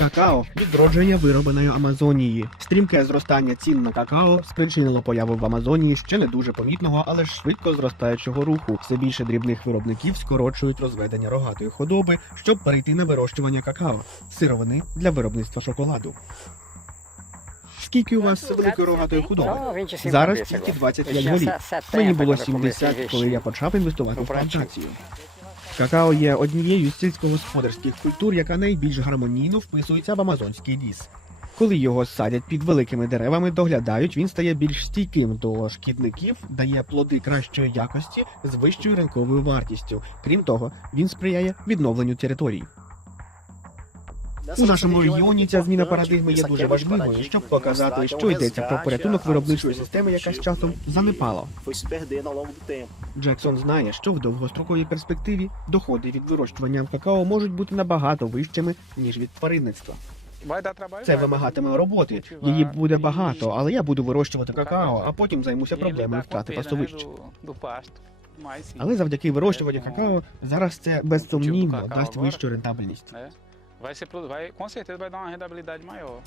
Какао відродження виробленої Амазонії. Стрімке зростання цін на какао спричинило появу в Амазонії ще не дуже помітного, але ж швидко зростаючого руху. Все більше дрібних виробників скорочують розведення рогатої худоби, щоб перейти на вирощування какао, сировини для виробництва шоколаду. Скільки у вас великої рогатої худоби? Зараз тільки 25 голів. Мені було 70, коли я почав інвестувати в плантацію. Какао є однією з сільськогосподарських культур, яка найбільш гармонійно вписується в амазонський ліс. Коли його садять під великими деревами, доглядають, він стає більш стійким до шкідників, дає плоди кращої якості з вищою ринковою вартістю. Крім того, він сприяє відновленню територій. У нашому регіоні ця зміна парадигми є дуже важливою, щоб показати, що йдеться про порятунок виробничої системи, яка з часом занепала. Джексон знає, що в довгостроковій перспективі доходи від вирощування какао можуть бути набагато вищими ніж від тваринництва. Це вимагатиме роботи. Її буде багато, але я буду вирощувати какао, а потім займуся проблемою втрати пасовищ. Але завдяки вирощуванню какао зараз це безсумнівно дасть вищу рентабельність. vai ser vai com certeza vai dar uma rentabilidade maior.